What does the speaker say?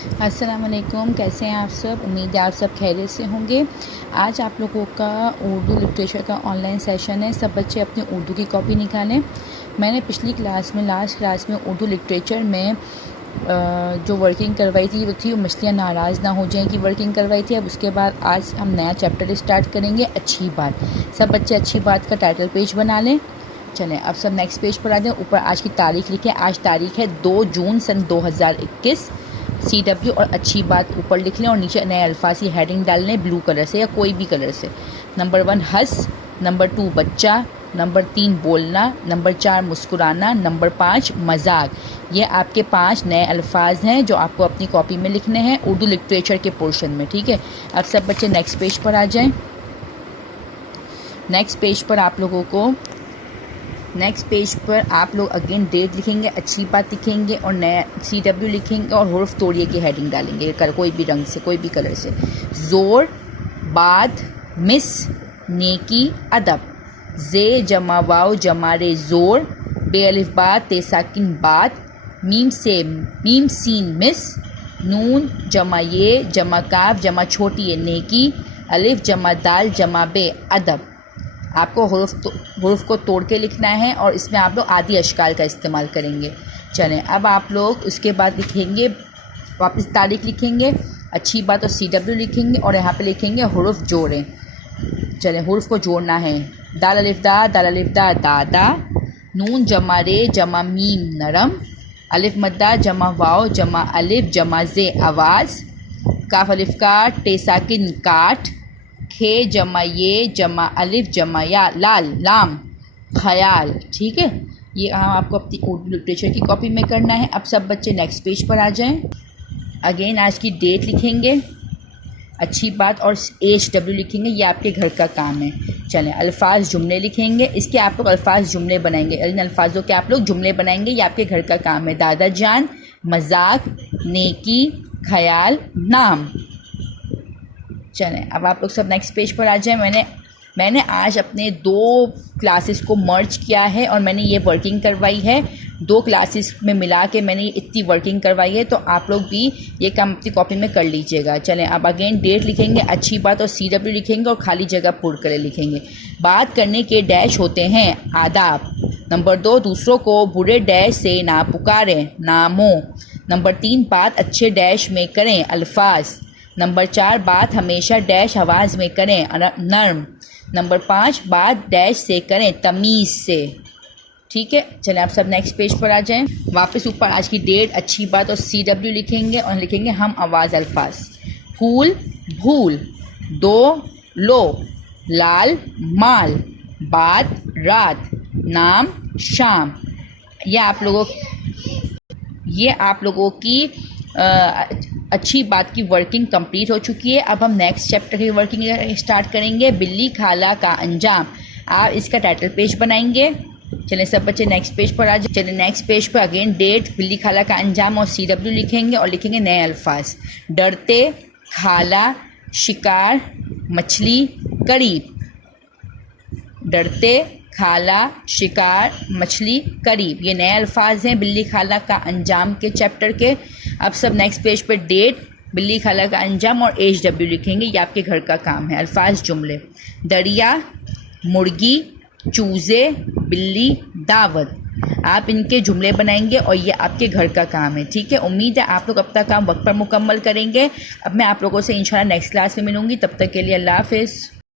अस्सलाम वालेकुम, कैसे हैं आप सब। उम्मीद है आप सब खैरियत से होंगे। आज आप लोगों का उर्दू लिटरेचर का ऑनलाइन सेशन है। सब बच्चे अपनी उर्दू की कॉपी निकालें। मैंने पिछली क्लास में लास्ट क्लास में उर्दू लिटरेचर में जो वर्किंग करवाई थी वो थी मछलियाँ नाराज़ ना हो जाएं की वर्किंग करवाई थी। अब उसके बाद आज हम नया चैप्टर स्टार्ट करेंगे, अच्छी बात। सब बच्चे अच्छी बात का टाइटल पेज बना लें। चलें अब सब नेक्स्ट पेज पर आ जाएं। ऊपर आज की तारीख लिखें। आज तारीख है 2 जून सन 2021। CW और अच्छी बात ऊपर लिख लें और नीचे नए अल्फाज की हेडिंग डाल लें ब्लू कलर से या कोई भी कलर से। नंबर 1 हंस, नंबर 2 बच्चा, नंबर 3 बोलना, नंबर 4 मुस्कुराना, नंबर 5 मजाक। ये आपके 5 नए अल्फाज हैं जो आपको अपनी कॉपी में लिखने हैं उर्दू लिटरेचर के पोर्शन में, ठीक है। अब सब बच्चे नेक्स्ट पेज पर आ जाएं। नेक्स्ट पेज पर आप लोग अगेन डेट लिखेंगे, अच्छी बात लिखेंगे और नया CW लिखेंगे और हुर्फ तोड़िए की हेडिंग डालेंगे कोई भी रंग से, कोई भी कलर से। जोर, बाद, मिस, नेकी, अदब। जे जमा वाव जमा रे जोर, बे अलिफ बात ते साकिन बात, मीम सीन मिस, नून जमा ये जमा काफ जमा छोटी ये नेकी, अलिफ जमा दाल जमा बे अदब। आपको हुर्फ को तोड़ के लिखना है और इसमें आप लोग आदि अशकाल का इस्तेमाल करेंगे। चलें अब आप लोग उसके बाद लिखेंगे, वापस तारीख लिखेंगे, अच्छी बात और CW लिखेंगे और यहाँ पे लिखेंगे हुर्फ जोड़ें। चलें हुर्फ को जोड़ना है। दाल अलिफ दा दादा, नून जमा रे जमा मीम नरम, अलिफ मद्दा जमा वाव जमा अलिफ जमा जे आवाज़, काफ अलिफ काट टे साकिन काट, खे जमा ये जमा अलिफ जमा या लाल लाम ख्याल, ठीक है। ये आपको अपनी उर्दू लिटरेचर की कॉपी में करना है। अब सब बच्चे नेक्स्ट पेज पर आ जाएं। अगेन आज की डेट लिखेंगे, अच्छी बात और HW लिखेंगे, ये आपके घर का काम है। चलें अल्फाज जुमले लिखेंगे, इसके आप लोग अल्फाज जुमले बनाएंगे। इन अल्फाजों के आप लोग जुमले बनाएंगे, ये आपके घर का काम है। दादा जान, मजाक, नेकी, ख्याल, नाम। चलें अब आप लोग सब नेक्स्ट पेज पर आ जाएं। मैंने आज अपने 2 क्लासेस को मर्ज किया है और मैंने ये वर्किंग करवाई है। 2 क्लासेस में मिला के मैंने इतनी वर्किंग करवाई है, तो आप लोग भी ये काम अपनी कॉपी में कर लीजिएगा। चलें अब अगेन डेट लिखेंगे, अच्छी बात और CW लिखेंगे और खाली जगह पुर कर लिखेंगे। बात करने के डैश होते हैं आदाब। नंबर 2 दूसरों को बुरे डैश से ना पुकारें, नामों। नंबर 3 बात अच्छे डैश में करें, अल्फाज। नंबर 4 बात हमेशा डैश आवाज़ में करें, नर्म। नंबर 5 बात डैश से करें, तमीज़ से, ठीक है। चलें आप सब नेक्स्ट पेज पर आ जाएं। वापस ऊपर आज की डेट, अच्छी बात और CW लिखेंगे और लिखेंगे हम आवाज़ अल्फाज। फूल भूल, दो लो, लाल माल, बात रात, नाम शाम। ये आप लोगों की अच्छी बात की वर्किंग कंप्लीट हो चुकी है। अब हम नेक्स्ट चैप्टर की वर्किंग स्टार्ट करेंगे, बिल्ली खाला का अंजाम। आप इसका टाइटल पेज बनाएंगे। चलें सब बच्चे नेक्स्ट पेज पर आ जाए। चलें नेक्स्ट पेज पर अगेन डेट, बिल्ली खाला का अंजाम और CW लिखेंगे और लिखेंगे नए अल्फाज। डरते, खाला, शिकार, मछली, करीब। डरते, खाला, शिकार, मछली, करीब, ये नए अल्फाज हैं बिल्ली खाला का अंजाम के चैप्टर के। अब सब नेक्स्ट पेज पर डेट, बिल्ली खाला का अंजाम और HW लिखेंगे, ये आपके घर का काम है। अल्फाज जुमले, दरिया, मुर्गी, चूज़े, बिल्ली, दावत। आप इनके जुमले बनाएंगे और ये आपके घर का काम है, ठीक है। उम्मीद है आप लोग अपना काम वक्त पर मुकम्मल करेंगे। अब मैं आप लोगों से इंशाल्लाह नेक्स्ट क्लास में मिलूंगी, तब तक के लिए अल्लाह हाफिज़।